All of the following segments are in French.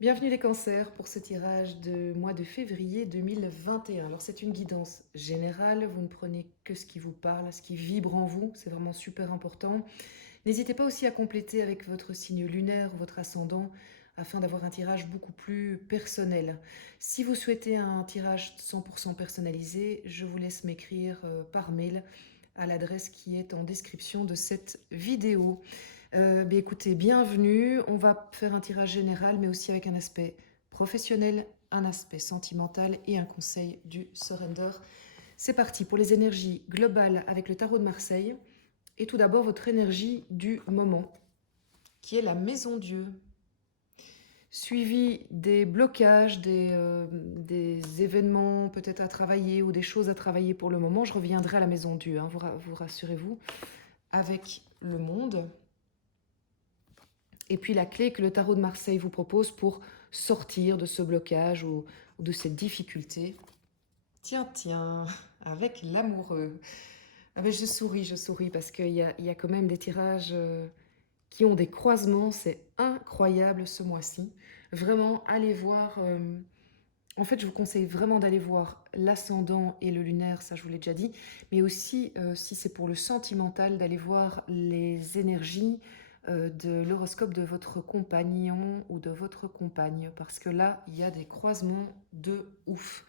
Bienvenue les cancers pour ce tirage de mois de février 2021. Alors c'est une guidance générale, vous ne prenez que ce qui vous parle, ce qui vibre en vous, c'est vraiment super important. N'hésitez pas aussi à compléter avec votre signe lunaire, votre ascendant, afin d'avoir un tirage beaucoup plus personnel. Si vous souhaitez un tirage 100% personnalisé, je vous laisse m'écrire par mail à l'adresse qui est en description de cette vidéo. Écoutez, bienvenue. On va faire un tirage général, mais aussi avec un aspect professionnel, un aspect sentimental et un conseil du surrender. C'est parti pour les énergies globales avec le tarot de Marseille. Et tout d'abord, votre énergie du moment, qui est la maison Dieu. Suivi des blocages, des événements peut-être à travailler ou des choses à travailler pour le moment. Je reviendrai à la maison Dieu, hein, vous rassurez-vous, avec le monde. Et puis la clé que le tarot de Marseille vous propose pour sortir de ce blocage ou de cette difficulté. Tiens, avec l'amoureux. Ah ben je souris parce qu'il y a quand même des tirages qui ont des croisements. C'est incroyable ce mois-ci. Vraiment, allez voir. En fait, je vous conseille vraiment d'aller voir l'ascendant et le lunaire, ça je vous l'ai déjà dit, mais aussi, si c'est pour le sentimental, d'aller voir les énergies de l'horoscope de votre compagnon ou de votre compagne, parce que là, il y a des croisements de ouf.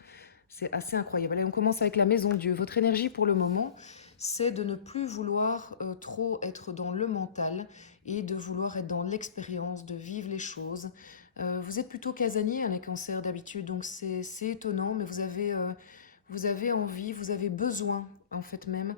C'est assez incroyable. Allez, on commence avec la maison Dieu. Votre énergie pour le moment, c'est de ne plus vouloir trop être dans le mental et de vouloir être dans l'expérience, de vivre les choses. Vous êtes plutôt casanier, hein, les cancers d'habitude, donc c'est étonnant, mais vous avez envie, vous avez besoin, en fait même,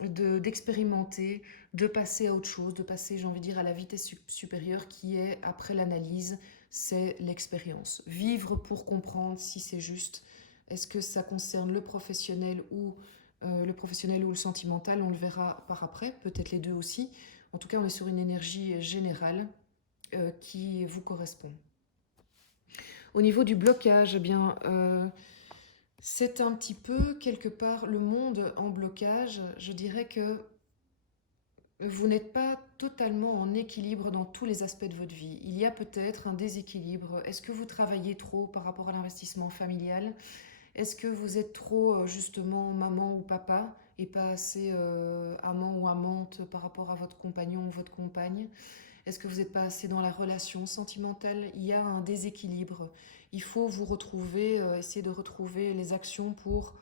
d'expérimenter, de passer à autre chose, de passer, j'ai envie de dire, à la vitesse supérieure qui est, après l'analyse, c'est l'expérience. Vivre pour comprendre si c'est juste. Est-ce que ça concerne le professionnel ou le sentimental? On le verra par après, peut-être les deux aussi. En tout cas, on est sur une énergie générale qui vous correspond. Au niveau du blocage, c'est un petit peu quelque part le monde en blocage. Je dirais que vous n'êtes pas totalement en équilibre dans tous les aspects de votre vie. Il y a peut-être un déséquilibre. Est-ce que vous travaillez trop par rapport à l'investissement familial? Est-ce que vous êtes trop justement maman ou papa et pas assez amant ou amante par rapport à votre compagnon ou votre compagne? Est-ce que vous n'êtes pas assez dans la relation sentimentale? Il y a un déséquilibre. Il faut vous retrouver, essayer de retrouver les actions pour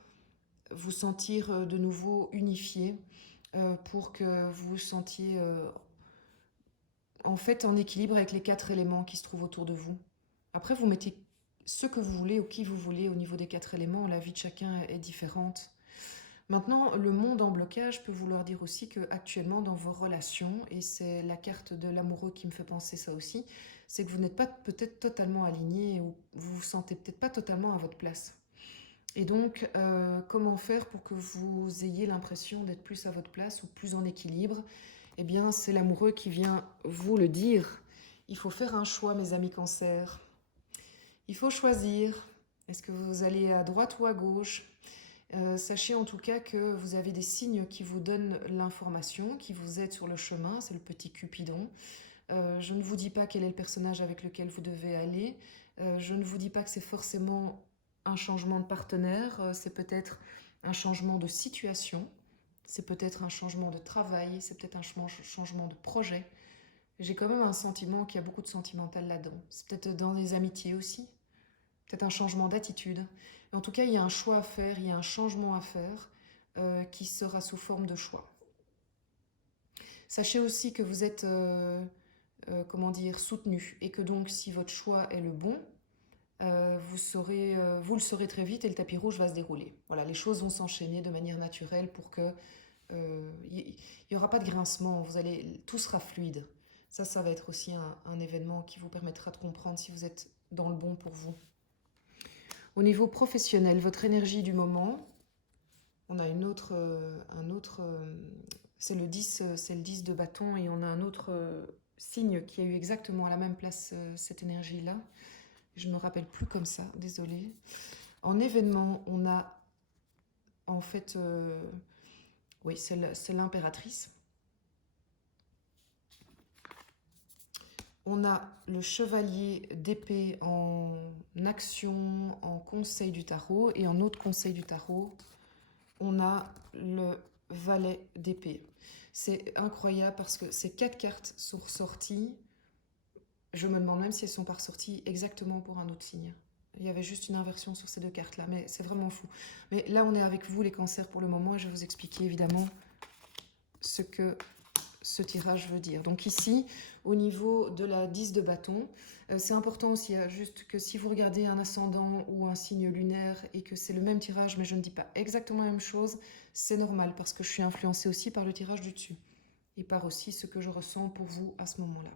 vous sentir de nouveau unifié, pour que vous vous sentiez en fait en équilibre avec les 4 éléments qui se trouvent autour de vous. Après, vous mettez ce que vous voulez ou qui vous voulez au niveau des 4 éléments. La vie de chacun est différente. Maintenant, le monde en blocage peut vouloir dire aussi que actuellement dans vos relations, et c'est la carte de l'amoureux qui me fait penser ça aussi, c'est que vous n'êtes pas peut-être totalement aligné ou vous vous sentez peut-être pas totalement à votre place. Et donc, comment faire pour que vous ayez l'impression d'être plus à votre place ou plus en équilibre? Eh bien, c'est l'amoureux qui vient vous le dire. Il faut faire un choix, mes amis cancers. Il faut choisir. Est-ce que vous allez à droite ou à gauche? Sachez en tout cas que vous avez des signes qui vous donnent l'information, qui vous aident sur le chemin, c'est le petit Cupidon. Je ne vous dis pas quel est le personnage avec lequel vous devez aller. Je ne vous dis pas que c'est forcément un changement de partenaire, c'est peut-être un changement de situation, c'est peut-être un changement de travail, c'est peut-être un changement de projet. J'ai quand même un sentiment qu'il y a beaucoup de sentimental là-dedans. C'est peut-être dans les amitiés aussi, peut-être un changement d'attitude. En tout cas, il y a un choix à faire, il y a un changement à faire qui sera sous forme de choix. Sachez aussi que vous êtes, comment dire, soutenu et que donc si votre choix est le bon, vous le saurez très vite et le tapis rouge va se dérouler. Voilà, les choses vont s'enchaîner de manière naturelle pour que il n'y aura pas de grincement, tout sera fluide. Ça va être aussi un événement qui vous permettra de comprendre si vous êtes dans le bon pour vous. Au niveau professionnel, votre énergie du moment, on a c'est le 10 de bâton et on a un autre signe qui a eu exactement à la même place cette énergie-là. Je ne me rappelle plus comme ça, désolée. En événement, on a en fait, oui, c'est l'impératrice. On a le chevalier d'épée en action, en conseil du tarot. Et en autre conseil du tarot, on a le valet d'épée. C'est incroyable parce que ces 4 cartes sont ressorties. Je me demande même si elles ne sont pas ressorties exactement pour un autre signe. Il y avait juste une inversion sur ces 2 cartes-là, mais c'est vraiment fou. Mais là, on est avec vous, les cancers, pour le moment, et je vais vous expliquer évidemment ce que ce tirage veut dire. Donc ici, au niveau de la 10 de bâton, c'est important aussi, juste que si vous regardez un ascendant ou un signe lunaire et que c'est le même tirage, mais je ne dis pas exactement la même chose, c'est normal parce que je suis influencée aussi par le tirage du dessus et par aussi ce que je ressens pour vous à ce moment-là.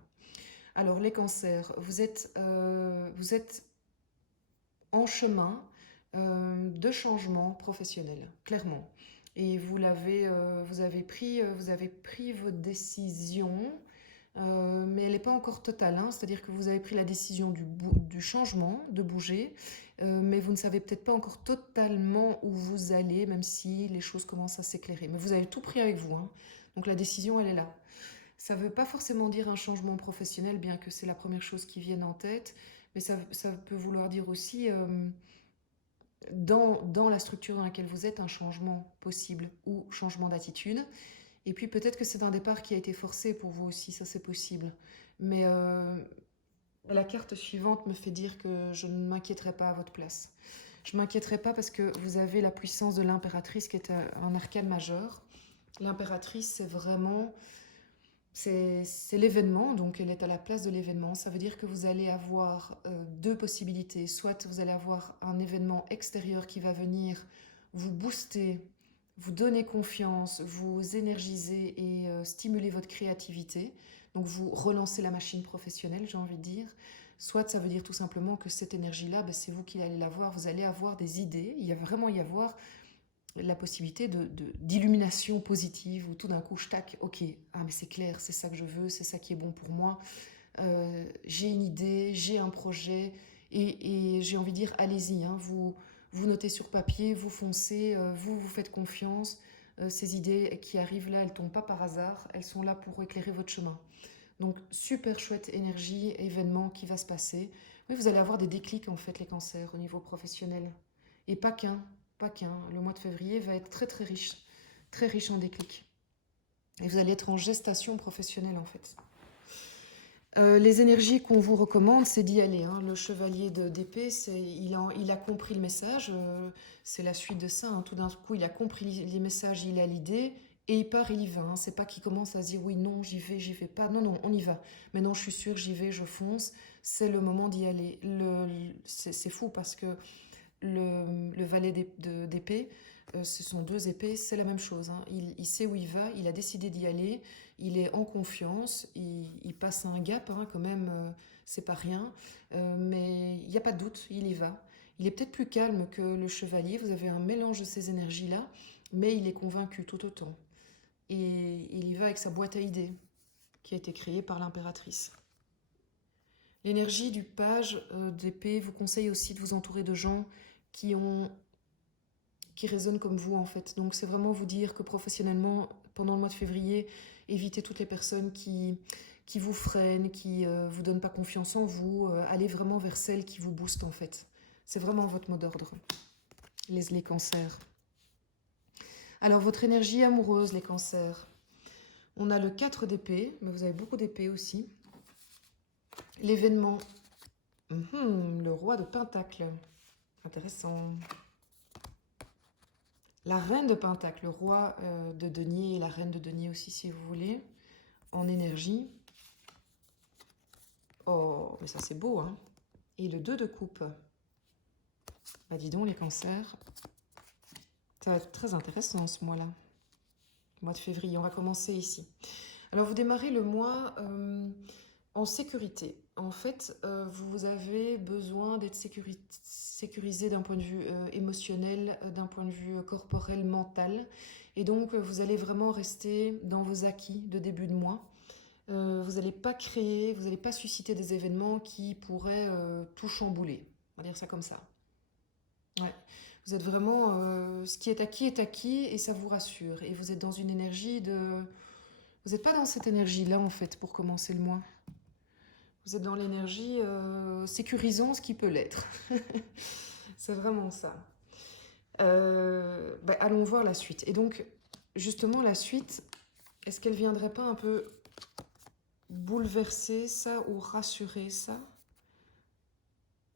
Alors les cancers, vous êtes en chemin de changement professionnel, clairement. Et vous avez pris votre décision, mais elle n'est pas encore totale. Hein, c'est-à-dire que vous avez pris la décision du changement, de bouger, mais vous ne savez peut-être pas encore totalement où vous allez, même si les choses commencent à s'éclairer. Mais vous avez tout pris avec vous. Hein, donc la décision, elle est là. Ça ne veut pas forcément dire un changement professionnel, bien que c'est la première chose qui vienne en tête, mais ça peut vouloir dire aussi dans la structure dans laquelle vous êtes, un changement possible ou changement d'attitude. Et puis peut-être que c'est un départ qui a été forcé pour vous aussi, ça c'est possible. Mais la carte suivante me fait dire que je ne m'inquiéterai pas à votre place. Je ne m'inquiéterai pas parce que vous avez la puissance de l'impératrice qui est un arcane majeur. L'impératrice, c'est vraiment... C'est l'événement, donc elle est à la place de l'événement. Ça veut dire que vous allez avoir 2 possibilités. Soit vous allez avoir un événement extérieur qui va venir vous booster, vous donner confiance, vous énergiser et stimuler votre créativité. Donc vous relancez la machine professionnelle, j'ai envie de dire. Soit ça veut dire tout simplement que cette énergie-là, ben, c'est vous qui allez l'avoir. Vous allez avoir des idées. Il va vraiment y avoir la possibilité d'illumination positive où tout d'un coup, je tac, ok, ah mais c'est clair, c'est ça que je veux, c'est ça qui est bon pour moi. J'ai une idée, j'ai un projet et j'ai envie de dire, allez-y, hein, vous notez sur papier, vous foncez, vous faites confiance. Ces idées qui arrivent là, elles ne tombent pas par hasard, elles sont là pour éclairer votre chemin. Donc super chouette énergie, événement qui va se passer. Oui, vous allez avoir des déclics en fait, les cancers, au niveau professionnel. Et pas qu'un, pas qu'un. Le mois de février va être très riche en déclics. Et vous allez être en gestation professionnelle en fait. Les énergies qu'on vous recommande, c'est d'y aller. Hein. Le chevalier d'épée, il a compris le message. C'est la suite de ça. Hein. Tout d'un coup, il a compris les messages, il a l'idée. Et il part, il y va. Hein. C'est pas qu'il commence à se dire oui, non, j'y vais pas. Non, non, on y va. Maintenant, je suis sûre, j'y vais, je fonce. C'est le moment d'y aller. C'est fou parce que le valet d'épée, ce sont 2 épées, c'est la même chose. Hein. Il sait où il va, il a décidé d'y aller, il est en confiance, il passe un gap hein, quand même, c'est pas rien, mais il n'y a pas de doute, il y va. Il est peut-être plus calme que le chevalier, vous avez un mélange de ces énergies-là, mais il est convaincu tout autant. Et il y va avec sa boîte à idées, qui a été créée par l'impératrice. L'énergie du page d'épée vous conseille aussi de vous entourer de gens qui résonnent comme vous en fait. Donc c'est vraiment vous dire que professionnellement, pendant le mois de février, évitez toutes les personnes qui vous freinent, qui vous donnent pas confiance en vous. Allez vraiment vers celles qui vous boostent en fait. C'est vraiment votre mot d'ordre, les cancers. Alors votre énergie amoureuse, les cancers. On a le 4 d'épée, mais vous avez beaucoup d'épées aussi. L'événement, le roi de Pentacle. Intéressant. La reine de Pentacle, le roi de denier et la reine de denier aussi si vous voulez, en énergie. Oh, mais ça c'est beau, hein. Et le 2 de coupe. Bah dis donc les cancers, ça va être très intéressant ce mois-là. Mois de février, on va commencer ici. Alors vous démarrez le mois en sécurité. En fait, vous avez besoin d'être sécurisé d'un point de vue émotionnel, d'un point de vue corporel, mental. Et donc, vous allez vraiment rester dans vos acquis de début de mois. Vous n'allez pas créer, vous n'allez pas susciter des événements qui pourraient tout chambouler. On va dire ça comme ça. Ouais. Vous êtes vraiment... ce qui est acquis et ça vous rassure. Et vous êtes dans une énergie de... Vous n'êtes pas dans cette énergie-là, en fait, pour commencer le mois. Vous êtes dans l'énergie sécurisant ce qui peut l'être. C'est vraiment ça. Allons voir la suite. Et donc, justement, la suite, est-ce qu'elle viendrait pas un peu bouleverser ça ou rassurer ça?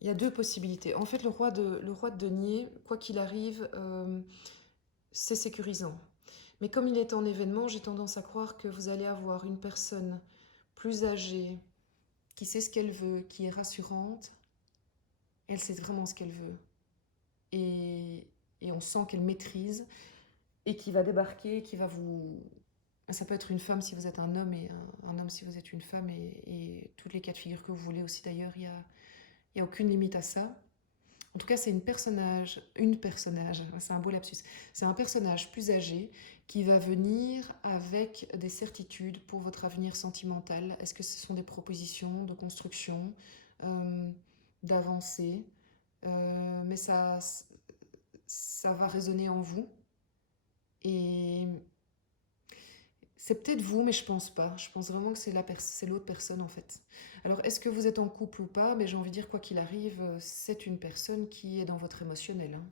Il y a deux possibilités. En fait, le roi de denier, quoi qu'il arrive, c'est sécurisant. Mais comme il est en événement, j'ai tendance à croire que vous allez avoir une personne plus âgée, qui sait ce qu'elle veut, qui est rassurante. Elle sait vraiment ce qu'elle veut. Et on sent qu'elle maîtrise et qui va débarquer, qui va vous... Ça peut être une femme si vous êtes un homme et un homme si vous êtes une femme et toutes les cas de figure que vous voulez aussi d'ailleurs, il y a aucune limite à ça. En tout cas, c'est une personnage, c'est un beau lapsus. C'est un personnage plus âgé qui va venir avec des certitudes pour votre avenir sentimental. Est-ce que ce sont des propositions de construction, d'avancée, mais ça va résonner en vous. Et c'est peut-être vous, mais je pense pas. Je pense vraiment que c'est l'autre personne en fait. Alors, est-ce que vous êtes en couple ou pas? Mais j'ai envie de dire, quoi qu'il arrive, c'est une personne qui est dans votre émotionnel, hein.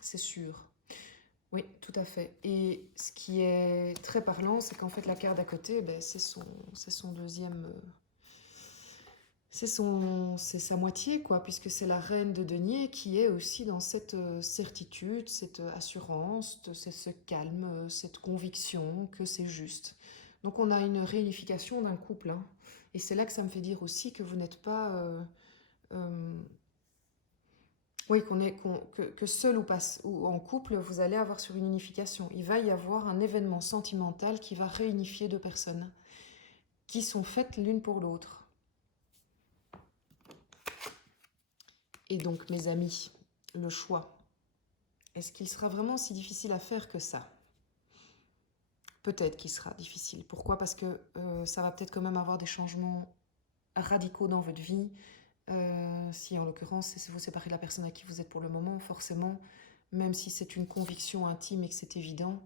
C'est sûr. Oui, tout à fait. Et ce qui est très parlant, c'est qu'en fait, la carte d'à côté, c'est son deuxième. C'est sa moitié, quoi, puisque c'est la reine de denier qui est aussi dans cette certitude, cette assurance, ce calme, cette conviction que c'est juste. Donc on a une réunification d'un couple, hein. Et c'est là que ça me fait dire aussi que vous n'êtes pas... euh, oui, que seul ou en couple, vous allez avoir sur une unification. Il va y avoir un événement sentimental qui va réunifier deux personnes qui sont faites l'une pour l'autre. Et donc, mes amis, le choix, est-ce qu'il sera vraiment si difficile à faire que ça? Peut-être qu'il sera difficile. Pourquoi? Parce que ça va peut-être quand même avoir des changements radicaux dans votre vie. Si en l'occurrence, c'est vous séparer de la personne à qui vous êtes pour le moment, forcément, même si c'est une conviction intime et que c'est évident,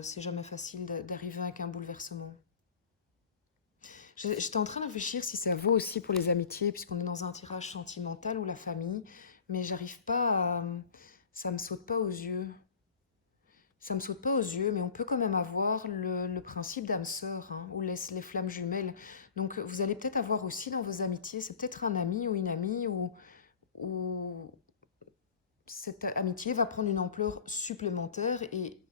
c'est jamais facile d'arriver avec un bouleversement. J'étais en train de réfléchir si ça vaut aussi pour les amitiés, puisqu'on est dans un tirage sentimental ou la famille, mais j'arrive pas à... Ça me saute pas aux yeux. Ça me saute pas aux yeux, mais on peut quand même avoir le principe d'âme sœur, hein, ou les flammes jumelles. Donc vous allez peut-être avoir aussi dans vos amitiés, c'est peut-être un ami ou une amie, où cette amitié va prendre une ampleur supplémentaire et,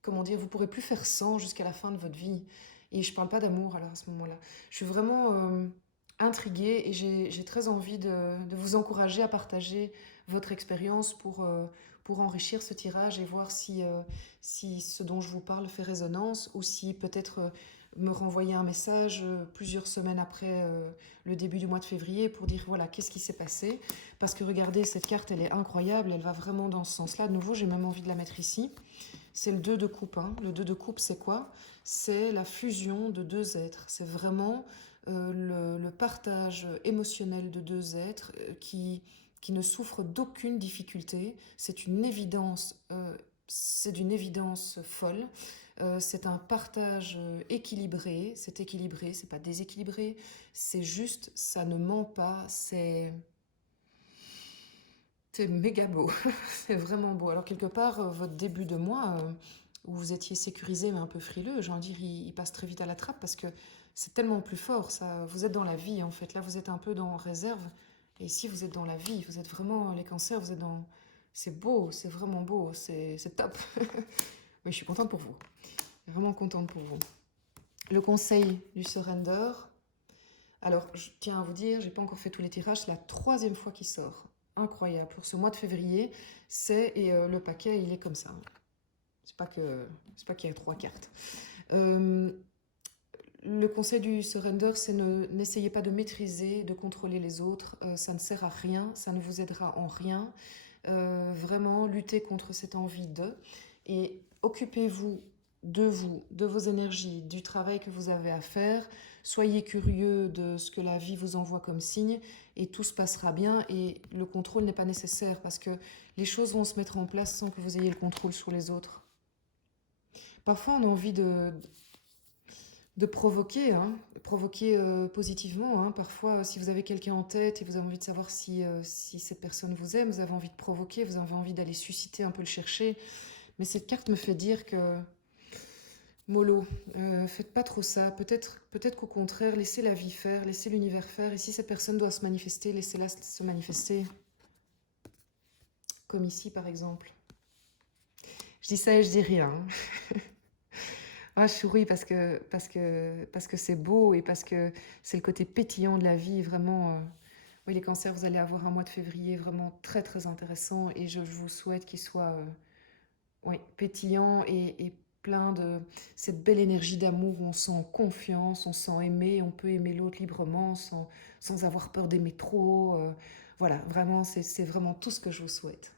comment dire, vous pourrez plus faire sans jusqu'à la fin de votre vie. Et je parle pas d'amour alors à ce moment-là. Je suis vraiment intriguée et j'ai très envie de vous encourager à partager votre expérience pour enrichir ce tirage et voir si ce dont je vous parle fait résonance ou si peut-être me renvoyer un message plusieurs semaines après le début du mois de février pour dire voilà, qu'est-ce qui s'est passé. Parce que regardez, cette carte, elle est incroyable, elle va vraiment dans ce sens-là. De nouveau, j'ai même envie de la mettre ici. C'est le 2 de coupe, hein. Le 2 de coupe, c'est quoi? C'est la fusion de deux êtres. C'est vraiment le partage émotionnel de deux êtres qui ne souffrent d'aucune difficulté. C'est d'une évidence folle. C'est un partage équilibré. C'est équilibré, c'est pas déséquilibré. C'est juste, ça ne ment pas. C'est méga beau, c'est vraiment beau. Alors quelque part, votre début de mois, où vous étiez sécurisé mais un peu frileux, j'ai envie de dire, il passe très vite à la trappe parce que c'est tellement plus fort. Ça, vous êtes dans la vie en fait. Là, vous êtes un peu dans réserve. Et ici, vous êtes dans la vie. Vous êtes vraiment les cancers. Vous êtes dans. C'est beau, c'est vraiment beau, c'est top. Oui, je suis contente pour vous. Vraiment contente pour vous. Le conseil du surrender. Alors, je tiens à vous dire, j'ai pas encore fait tous les tirages, c'est la 3e fois qu'il sort. Incroyable. Pour ce mois de février, le paquet, il est comme ça. C'est pas qu'il y a 3 cartes. Le conseil du surrender, c'est n'essayez pas de maîtriser, de contrôler les autres. Ça ne sert à rien, ça ne vous aidera en rien. Vraiment, luttez contre cette envie de. Et occupez-vous, de vos énergies, du travail que vous avez à faire. Soyez curieux de ce que la vie vous envoie comme signe et tout se passera bien. Et le contrôle n'est pas nécessaire parce que les choses vont se mettre en place sans que vous ayez le contrôle sur les autres. Parfois, on a envie de de provoquer, hein, provoquer positivement, hein. Parfois, si vous avez quelqu'un en tête et vous avez envie de savoir si cette personne vous aime, vous avez envie de provoquer, vous avez envie d'aller susciter un peu le chercher. Mais cette carte me fait dire que, mollo, faites pas trop ça. Peut-être qu'au contraire, laissez la vie faire, laissez l'univers faire. Et si cette personne doit se manifester, laissez-la se manifester. Comme ici, par exemple. Je dis ça et je dis rien, hein. Ah, je souris parce que c'est beau et parce que c'est le côté pétillant de la vie, vraiment. Oui, les cancers, vous allez avoir un mois de février vraiment très très intéressant et je vous souhaite qu'il soit oui, pétillant et plein de cette belle énergie d'amour où on sent confiance, on sent aimé, on peut aimer l'autre librement sans avoir peur d'aimer trop. Voilà, vraiment, c'est vraiment tout ce que je vous souhaite.